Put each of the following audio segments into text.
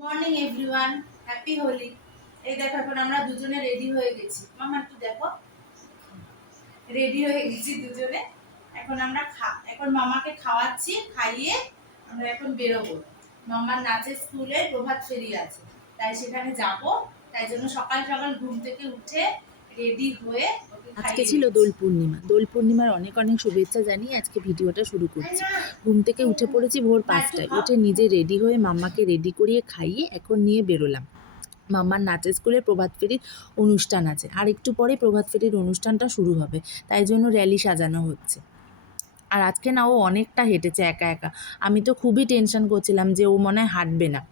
Morning everyone, happy Holi. এই দেখো এখন আমরা দুজনে রেডি হয়ে গেছি। মামা একটু দেখো, রেডি হয়ে গেছি দুজনে। এখন আমরা এখন মামাকে খাওয়াচ্ছি, খাইয়ে আমরা এখন বেরোবো। মামার নাচের স্কুলে প্রভাত ফেরি আছে, তাই সেখানে যাব। তাই জন্য সকাল সকাল ঘুম থেকে উঠে রেডি হয়ে আজকে ছিল দোল পূর্ণিমা। দোল পূর্ণিমার অনেক অনেক শুভেচ্ছা জানিয়ে আজকে ভিডিওটা শুরু করছি। ঘুম থেকে উঠে পড়েছি ভোর 5টায়। উঠে নিজে রেডি হয়ে মাম্মাকে রেডি করিয়ে খাইয়ে এখন নিয়ে বেরোলাম। মাম্মার নাচের স্কুলে প্রভাত ফেরির অনুষ্ঠান আছে, আর একটু পরে প্রভাত ফেরির অনুষ্ঠানটা শুরু হবে, তাই জন্য র্যালি সাজানো হচ্ছে। আর আজকে না ও অনেকটা হেঁটেছে একা একা। আমি তো খুবই টেনশন করছিলাম যে ও মনে হয় হাঁটবে না,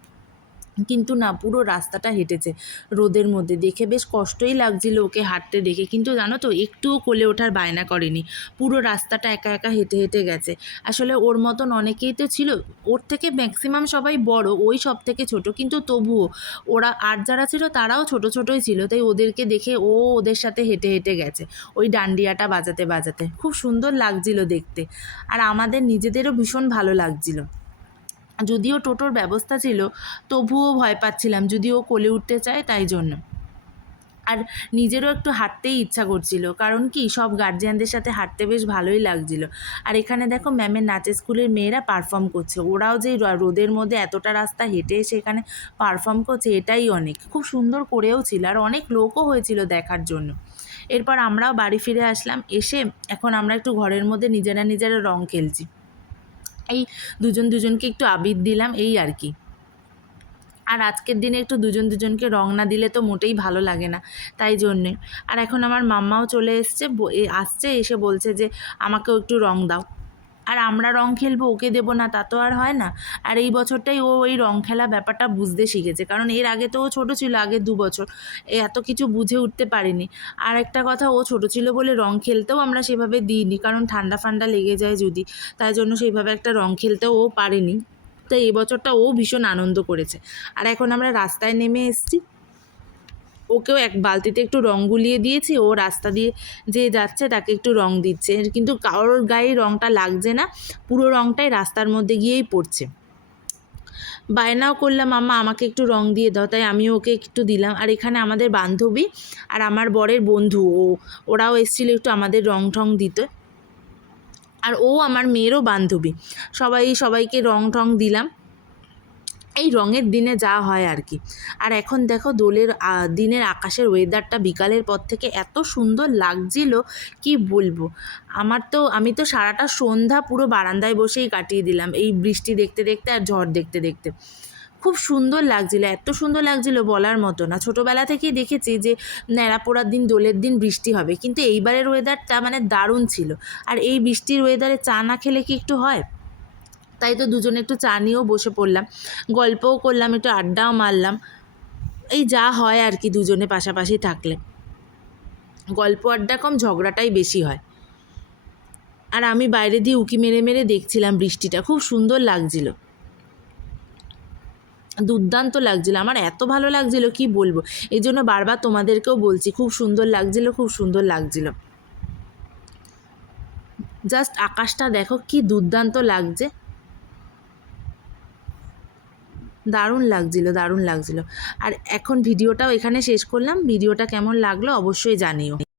কিন্তু না, পুরো রাস্তাটা হেঁটেছে রোদের মধ্যে। দেখে বেশ কষ্টই লাগছিল ওকে হাঁটতে দেখে, কিন্তু জানো তো একটুও কোলে ওঠার বায়না করেনি। পুরো রাস্তাটা একা একা হেঁটে হেঁটে গেছে। আসলে ওর মতন অনেকেই তো ছিল, ওর থেকে ম্যাক্সিমাম সবাই বড়, ওই সব থেকে ছোট, কিন্তু তবুও ওরা আর যারা ছিল তারাও ছোট ছোটই ছিল, তাই ওদেরকে দেখে ও ওদের সাথে হেঁটে হেঁটে গেছে ওই ডান্ডিয়াটা বাজাতে বাজাতে। খুব সুন্দর লাগছিল দেখতে, আর আমাদের নিজেদেরও ভীষণ ভালো লাগছিল। যদিও টোটোর ব্যবস্থা ছিল, তবুও ভয় পাচ্ছিলাম যদি ও কোলে উঠতে চায়, তাই জন্য। আর নিজেরও একটু হাঁটতেই ইচ্ছা করছিল, কারণ কি সব গার্জিয়ানদের সাথে হাঁটতে বেশ ভালোই লাগছিল। আর এখানে দেখো ম্যামের নাচের স্কুলের মেয়েরা পারফর্ম করছে। ওরাও যে রোদের মধ্যে এতটা রাস্তা হেঁটে এসে এখানে পারফর্ম করছে, এটাই অনেক। খুব সুন্দর করেও ছিল, আর অনেক লোকও হয়েছিল দেখার জন্য। এরপর আমরাও বাড়ি ফিরে আসলাম। এসে এখন আমরা একটু ঘরের মধ্যে নিজেরা নিজেরা রং খেলছি। এই দুজন দুজনকে একটু আবির দিলাম, এই আর কি। আর আজকের দিনে একটু দুজন দুজনকে রং না দিলে তো মোটেই ভালো লাগে না, তাই জন্যে। আর এখন আমার মাম্মাও চলে আসছে, এসে বলছে যে আমাকেও একটু রং দাও। আর আমরা রং খেলবো, ওকে দেবো না, তা তো আর হয় না। আর এই বছরটাই ও ওই রং খেলা ব্যাপারটা বুঝতে শিখেছে, কারণ এর আগে তো ও ছোটো ছিল, আগের 2 বছর এত কিছু বুঝে উঠতে পারিনি। আর একটা কথা, ও ছোটো ছিল বলে রং খেলতেও আমরা সেভাবে দিইনি, কারণ ঠান্ডা ফান্ডা লেগে যায় যদি, তাই জন্য সেইভাবে একটা রং খেলতেও ও পারেনি। তো এই বছরটা ও ভীষণ আনন্দ করেছে। আর এখন আমরা রাস্তায় নেমে এসেছি, ওকেও এক বালতিতে একটু রং গুলিয়ে দিয়েছি। ও রাস্তা দিয়ে যে যাচ্ছে তাকে একটু রং দিচ্ছে, কিন্তু কারোর গায়ে রংটা লাগছে না, পুরো রংটাই রাস্তার মধ্যে গিয়েই পড়ছে। বায়নাও করলাম, মাম্মা আমাকে একটু রং দিয়ে দাও, তাই আমিও ওকে একটু দিলাম। আর এখানে আমাদের বান্ধবী আর আমার বরের বন্ধু ওরাও এসেছিলো একটু আমাদের রং ঠং দিতে। আর ও আমার মেয়েরও বান্ধবী, সবাইকে রং ঠং দিলাম। এই রঙের দিনে যা হয় আর কি। আর এখন দেখো দোলের দিনের আকাশের ওয়েদারটা বিকালের পর থেকে এত সুন্দর লাগছিল, কি বলবো। আমি তো সারাটা সন্ধ্যা পুরো বারান্দায় বসেই কাটিয়ে দিলাম, এই বৃষ্টি দেখতে দেখতে আর ঝড় দেখতে দেখতে। খুব সুন্দর লাগছিল, এত সুন্দর লাগছিল বলার মতো না। ছোটোবেলা থেকেই দেখেছি যে ন্যাড়া পোড়ার দিন, দোলের দিন বৃষ্টি হবে, কিন্তু এইবারের ওয়েদারটা মানে দারুণ ছিল। আর এই বৃষ্টির ওয়েদারে চা না খেলে কি একটু হয়? তাই তো দুজনে একটু চা নিয়েও বসে পড়লাম, গল্পও করলাম, একটু আড্ডাও মারলাম। এই যা হয় আর কি, দুজনে পাশাপাশি থাকলে গল্প আড্ডা কম, ঝগড়াটাই বেশি হয়। আর আমি বাইরে দিয়ে উঁকি মেরে মেরে দেখছিলাম বৃষ্টিটা, খুব সুন্দর লাগছিল, দুর্দান্ত লাগছিল, আমার এত ভালো লাগছিল কি বলবো। এই জন্য বারবার তোমাদেরকেও বলছি, খুব সুন্দর লাগছিল, খুব সুন্দর লাগছিল। জাস্ট আকাশটা দেখো কি দুর্দান্ত লাগছে, দারুণ লাগছিল, দারুণ লাগছিল। আর এখন ভিডিওটাও এখানে শেষ করলাম। ভিডিওটা কেমন লাগলো অবশ্যই জানিও।